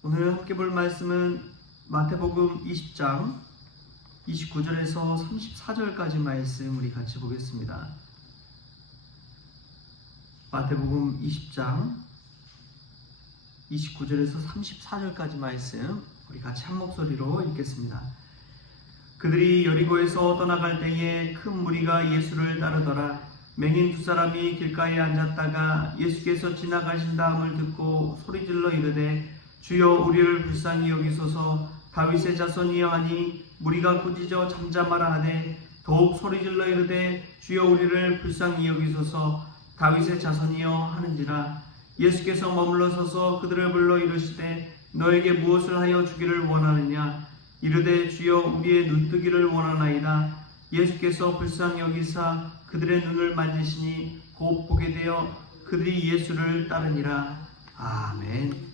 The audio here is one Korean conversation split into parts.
오늘 함께 볼 말씀은 마태복음 20장 29절에서 34절까지 말씀 우리 같이 보겠습니다. 마태복음 20장 29절에서 34절까지 말씀 우리 같이 한 목소리로 읽겠습니다. 그들이 여리고에서 떠나갈 때에 큰 무리가 예수를 따르더라. 맹인 두 사람이 길가에 앉았다가 예수께서 지나가신 다음을 듣고 소리질러 이르되 주여 우리를 불쌍히 여기소서. 다윗의 자손이여 하니 무리가 꾸짖어 잠잠하라 하되 더욱 소리질러 이르되 주여 우리를 불쌍히 여기소서. 다윗의 자손이여 하는지라. 예수께서 머물러 서서 그들을 불러 이르시되 너에게 무엇을 하여 주기를 원하느냐. 이르되 주여 우리의 눈뜨기를 원하나이다. 예수께서 불쌍히 여기사 그들의 눈을 만지시니 곧 보게 되어 그들이 예수를 따르니라. 아멘.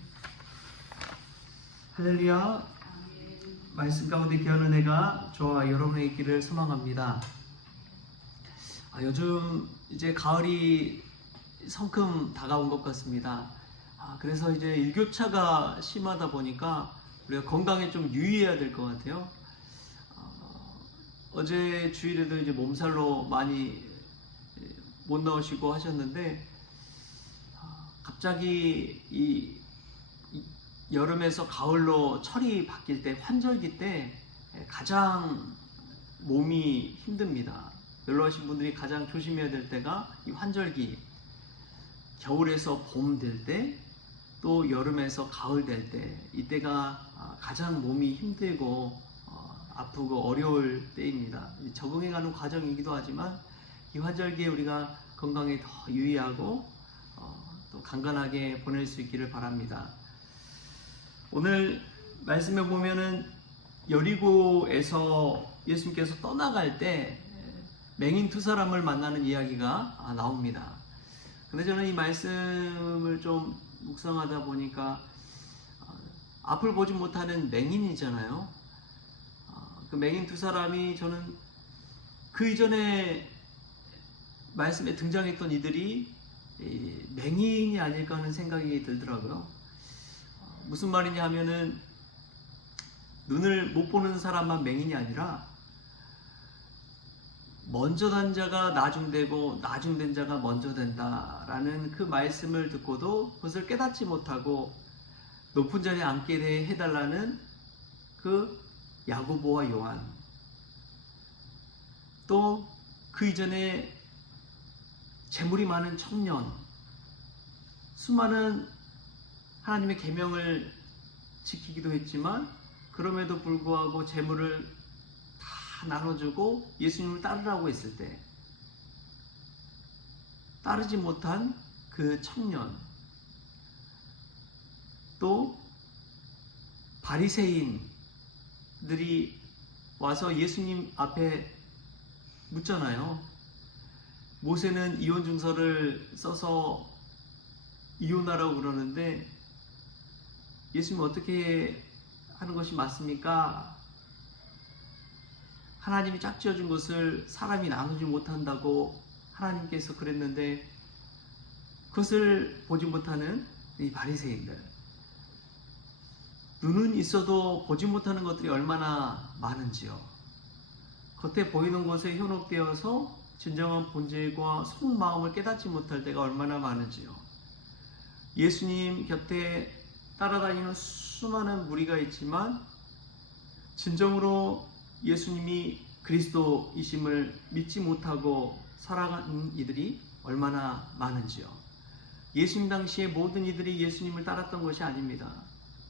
할렐루야. 말씀 가운데 귀한 은혜가 저와 여러분의 있기를 소망합니다. 요즘 이제 가을이 성큼 다가온 것 같습니다. 그래서 이제 일교차가 심하다 보니까 우리가 건강에 좀 유의해야 될 것 같아요. 어제 주일에도 이제 몸살로 많이 못 나오시고 하셨는데, 갑자기 이 여름에서 가을로 철이 바뀔 때, 환절기 때 가장 몸이 힘듭니다. 놀러 오신 분들이 가장 조심해야 될 때가 이 환절기, 겨울에서 봄 될 때, 또 여름에서 가을 될 때, 이때가 가장 몸이 힘들고 아프고 어려울 때입니다. 적응해가는 과정이기도 하지만 이 환절기에 우리가 건강에 더 유의하고 또 강건하게 보낼 수 있기를 바랍니다. 오늘 말씀에 보면은 여리고에서 예수님께서 떠나갈 때 맹인 두 사람을 만나는 이야기가 나옵니다. 근데 저는 이 말씀을 좀 묵상하다 보니까 앞을 보지 못하는 맹인이잖아요. 그 맹인 두 사람이 저는 그 이전에 말씀에 등장했던 이들이 맹인이 아닐까 하는 생각이 들더라고요. 무슨 말이냐 하면은 눈을 못 보는 사람만 맹인이 아니라 먼저 된 자가 나중되고 나중된 자가 먼저 된다라는 그 말씀을 듣고도 그것을 깨닫지 못하고 높은 자리에 앉게 해달라는 그 야고보와 요한, 또 그 이전에 재물이 많은 청년, 수많은 하나님의 계명을 지키기도 했지만 그럼에도 불구하고 재물을 다 나눠주고 예수님을 따르라고 했을 때 따르지 못한 그 청년, 또 바리새인들이 와서 예수님 앞에 묻잖아요. 모세는 이혼 증서를 써서 이혼하라고 그러는데 예수님 어떻게 하는 것이 맞습니까? 하나님이 짝지어준 것을 사람이 나누지 못한다고 하나님께서 그랬는데 그것을 보지 못하는 이 바리새인들, 눈은 있어도 보지 못하는 것들이 얼마나 많은지요. 겉에 보이는 것에 현혹되어서 진정한 본질과 속마음을 깨닫지 못할 때가 얼마나 많은지요. 예수님 곁에 따라다니는 수많은 무리가 있지만 진정으로 예수님이 그리스도이심을 믿지 못하고 살아가는 이들이 얼마나 많은지요. 예수님 당시에 모든 이들이 예수님을 따랐던 것이 아닙니다.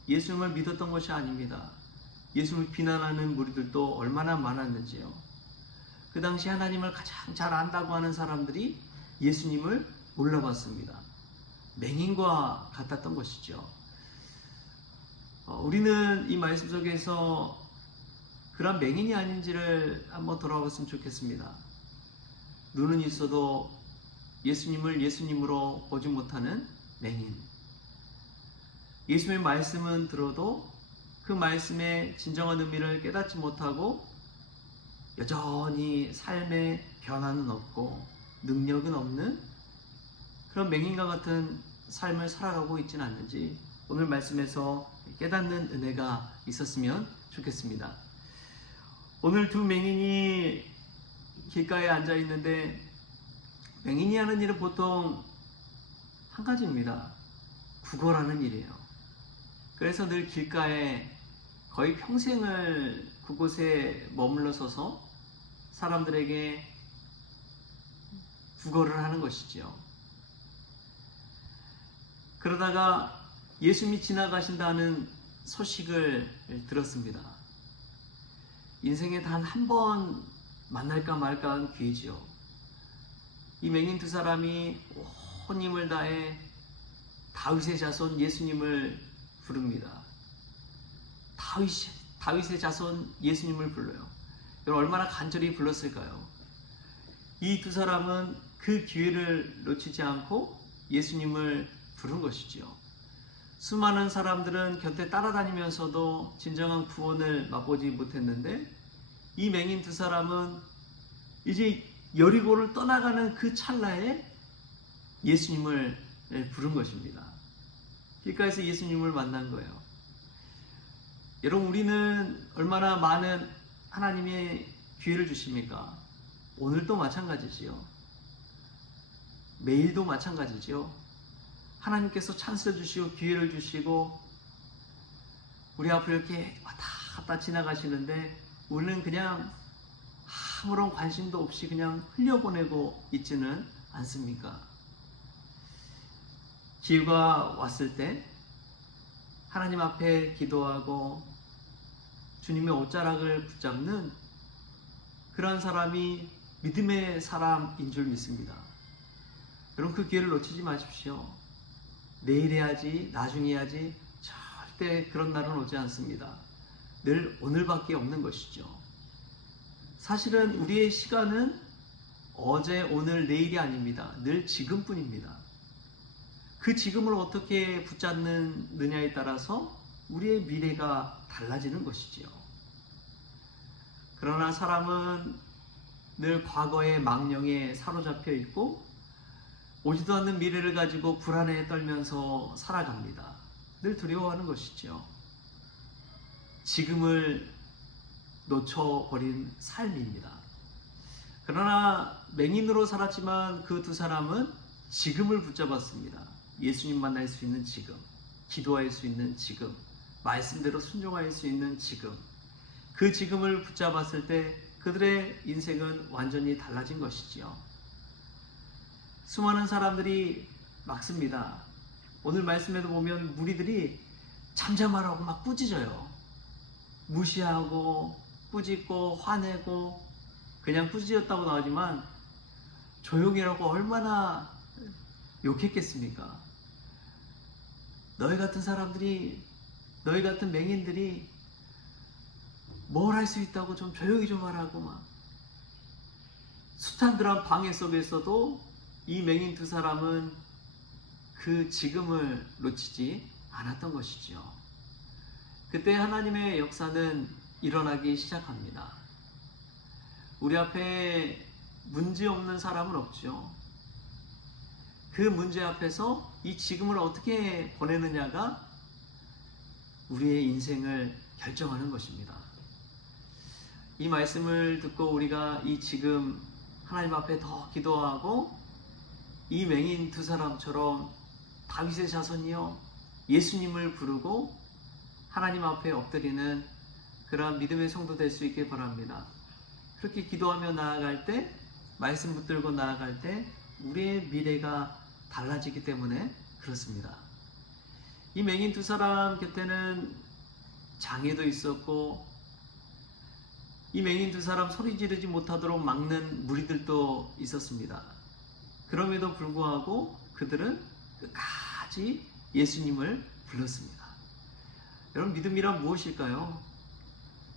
예수님을 믿었던 것이 아닙니다. 예수님을 비난하는 무리들도 얼마나 많았는지요. 그 당시 하나님을 가장 잘 안다고 하는 사람들이 예수님을 몰라봤습니다. 맹인과 같았던 것이죠. 우리는 이 말씀 속에서 그런 맹인이 아닌지를 한번 돌아봤으면 좋겠습니다. 눈은 있어도 예수님을 예수님으로 보지 못하는 맹인. 예수님의 말씀은 들어도 그 말씀의 진정한 의미를 깨닫지 못하고 여전히 삶의 변화는 없고 능력은 없는 그런 맹인과 같은 삶을 살아가고 있지는 않는지 오늘 말씀에서 깨닫는 은혜가 있었으면 좋겠습니다. 오늘 두 맹인이 길가에 앉아 있는데, 맹인이 하는 일은 보통 한 가지입니다. 구걸하는 일이에요. 그래서 늘 길가에 거의 평생을 그곳에 머물러 서서 사람들에게 구걸을 하는 것이지요. 그러다가 예수님이 지나가신다는 소식을 들었습니다. 인생에 단 한 번 만날까 말까 한 기회지요. 이 맹인 두 사람이 온 힘을 다해 다윗의 자손 예수님을 부릅니다. 다윗의 자손 예수님을 불러요. 여러분, 얼마나 간절히 불렀을까요? 이 두 사람은 그 기회를 놓치지 않고 예수님을 부른 것이지요. 수많은 사람들은 곁에 따라다니면서도 진정한 구원을 맛보지 못했는데, 이 맹인 두 사람은 이제 여리고를 떠나가는 그 찰나에 예수님을 부른 것입니다. 길가에서 예수님을 만난 거예요. 여러분, 우리는 얼마나 많은 하나님의 기회를 주십니까? 오늘도 마찬가지지요. 매일도 마찬가지지요. 하나님께서 찬스 주시고 기회를 주시고 우리 앞을 이렇게 왔다 갔다 지나가시는데, 우리는 그냥 아무런 관심도 없이 그냥 흘려보내고 있지는 않습니까? 기회가 왔을 때 하나님 앞에 기도하고 주님의 옷자락을 붙잡는 그런 사람이 믿음의 사람인 줄 믿습니다. 여러분, 그 기회를 놓치지 마십시오. 내일 해야지, 나중에 해야지, 절대 그런 날은 오지 않습니다. 늘 오늘밖에 없는 것이죠. 사실은 우리의 시간은 어제, 오늘, 내일이 아닙니다. 늘 지금뿐입니다. 그 지금을 어떻게 붙잡느냐에 따라서 우리의 미래가 달라지는 것이지요. 그러나 사람은 늘 과거의 망령에 사로잡혀 있고 오지도 않는 미래를 가지고 불안에 떨면서 살아갑니다. 늘 두려워하는 것이죠. 지금을 놓쳐버린 삶입니다. 그러나 맹인으로 살았지만 그 두 사람은 지금을 붙잡았습니다. 예수님 만날 수 있는 지금, 기도할 수 있는 지금, 말씀대로 순종할 수 있는 지금, 그 지금을 붙잡았을 때 그들의 인생은 완전히 달라진 것이지요. 수많은 사람들이 막습니다. 오늘 말씀에도 보면 무리들이 잠잠하라고 막 꾸짖어요. 무시하고 꾸짖고 화내고 그냥 꾸짖었다고 나오지만 조용히라고 얼마나 욕했겠습니까? 너희 같은 사람들이, 너희 같은 맹인들이 뭘 할 수 있다고 좀 조용히 좀 하라고 막. 숱한 방해 속에서도 이 맹인 두 사람은 그 지금을 놓치지 않았던 것이죠. 그때 하나님의 역사는 일어나기 시작합니다. 우리 앞에 문제 없는 사람은 없죠. 그 문제 앞에서 이 지금을 어떻게 보내느냐가 우리의 인생을 결정하는 것입니다. 이 말씀을 듣고 우리가 이 지금 하나님 앞에 더 기도하고 이 맹인 두 사람처럼 다윗의 자손이여 예수님을 부르고 하나님 앞에 엎드리는 그런 믿음의 성도 될 수 있길 바랍니다. 그렇게 기도하며 나아갈 때, 말씀 붙들고 나아갈 때 우리의 미래가 달라지기 때문에 그렇습니다. 이 맹인 두 사람 곁에는 장애도 있었고, 이 맹인 두 사람 소리 지르지 못하도록 막는 무리들도 있었습니다. 그럼에도 불구하고 그들은 끝까지 예수님을 불렀습니다. 여러분, 믿음이란 무엇일까요?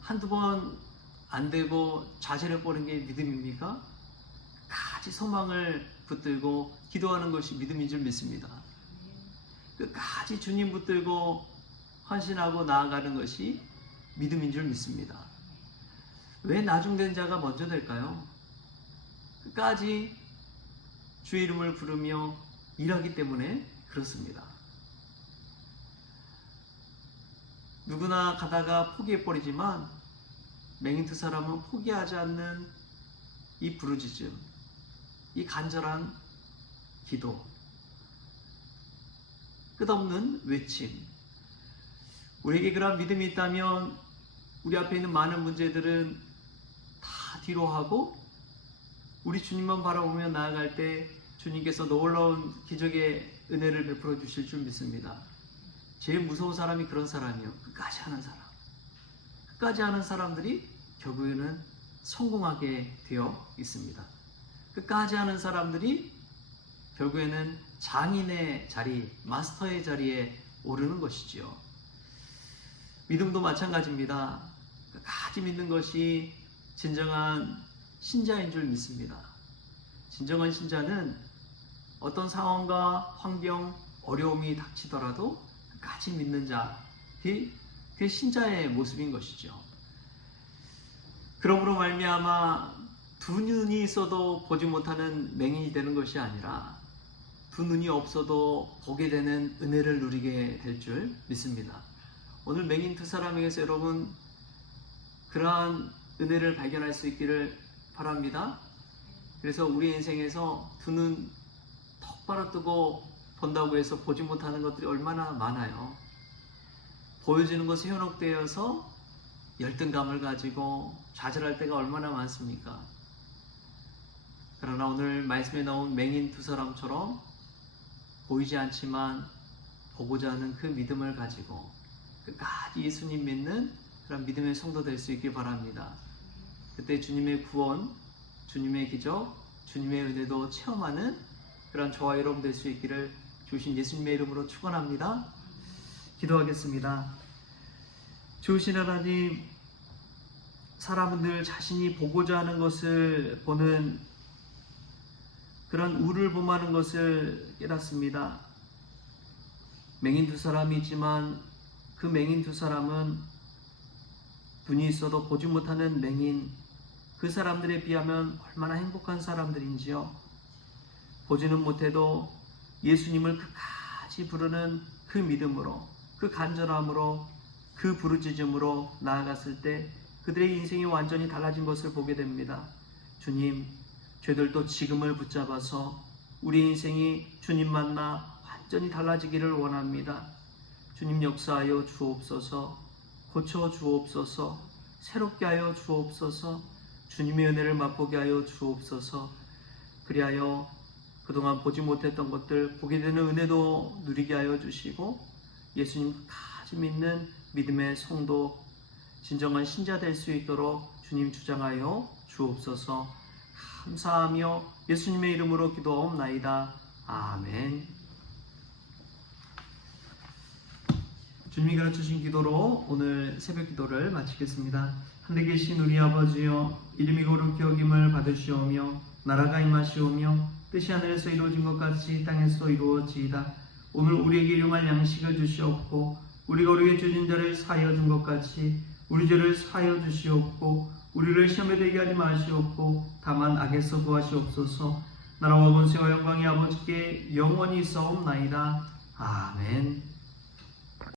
한두 번 안 되고 좌절해 버리는 게 믿음입니까? 끝까지 소망을 붙들고 기도하는 것이 믿음인 줄 믿습니다. 끝까지 주님 붙들고 헌신하고 나아가는 것이 믿음인 줄 믿습니다. 왜 나중된 자가 먼저 될까요? 끝까지 주의 이름을 부르며 일하기 때문에 그렇습니다. 누구나 가다가 포기해버리지만 맹인 두 사람은 포기하지 않는 이 부르짖음, 이 간절한 기도, 끝없는 외침. 우리에게 그런 믿음이 있다면 우리 앞에 있는 많은 문제들은 다 뒤로 하고 우리 주님만 바라보며 나아갈 때 주님께서 놀라운 기적의 은혜를 베풀어 주실 줄 믿습니다. 제일 무서운 사람이 그런 사람이요. 끝까지 하는 사람. 끝까지 하는 사람들이 결국에는 성공하게 되어 있습니다. 끝까지 하는 사람들이 결국에는 장인의 자리, 마스터의 자리에 오르는 것이지요. 믿음도 마찬가지입니다. 끝까지 믿는 것이 진정한 신자인 줄 믿습니다. 진정한 신자는 어떤 상황과 환경, 어려움이 닥치더라도 끝까지 믿는 자, 그게 신자의 모습인 것이죠. 그러므로 말미암아 두 눈이 있어도 보지 못하는 맹인이 되는 것이 아니라 두 눈이 없어도 보게 되는 은혜를 누리게 될 줄 믿습니다. 오늘 맹인 두 사람에게서 여러분 그러한 은혜를 발견할 수 있기를 바랍니다. 그래서 우리 인생에서 두 눈 똑바로 뜨고 본다고 해서 보지 못하는 것들이 얼마나 많아요. 보여지는 것에 현혹되어서 열등감을 가지고 좌절할 때가 얼마나 많습니까? 그러나 오늘 말씀에 나온 맹인 두 사람처럼 보이지 않지만 보고자 하는 그 믿음을 가지고 끝까지 예수님 믿는 그런 믿음의 성도 될 수 있길 바랍니다. 그때 주님의 구원, 주님의 기적, 주님의 은혜도 체험하는 그런 저와 여러분 될 수 있기를 주신 예수님의 이름으로 축원합니다. 기도하겠습니다. 주신 하나님, 사람은 늘 자신이 보고자 하는 것을 보는 그런 우를 범하는 것을 깨닫습니다. 맹인 두 사람이 있지만 그 맹인 두 사람은 눈이 있어도 보지 못하는 맹인, 그 사람들에 비하면 얼마나 행복한 사람들인지요. 보지는 못해도 예수님을 끝까지 부르는 그 믿음으로, 그 간절함으로, 그 부르짖음으로 나아갔을 때 그들의 인생이 완전히 달라진 것을 보게 됩니다. 주님, 저희들도 지금을 붙잡아서 우리 인생이 주님 만나 완전히 달라지기를 원합니다. 주님 역사하여 주옵소서, 고쳐 주옵소서, 새롭게 하여 주옵소서, 주님의 은혜를 맛보게 하여 주옵소서. 그리하여 그동안 보지 못했던 것들 보게 되는 은혜도 누리게 하여 주시고 예수님까지 믿는 믿음의 성도, 진정한 신자 될 수 있도록 주님 주장하여 주옵소서. 감사하며 예수님의 이름으로 기도하옵나이다. 아멘. 주님이 가르쳐주신 기도로 오늘 새벽 기도를 마치겠습니다. 하늘에 계신 우리 아버지여, 이름이 거룩히 여김을 받으시오며 나라가 임하시오며 뜻이 하늘에서 이루어진 것 같이 땅에서 이루어지이다. 오늘 우리에게 일용할 양식을 주시옵고 우리가 우리에게 주신 자를 사하여 준 것 같이 우리 죄를 사하여 주시옵고 우리를 시험에 들게 하지 마시옵고 다만 악에서 구하시옵소서. 나라와 권세와 영광이 아버지께 영원히 있사옵나이다. 아멘.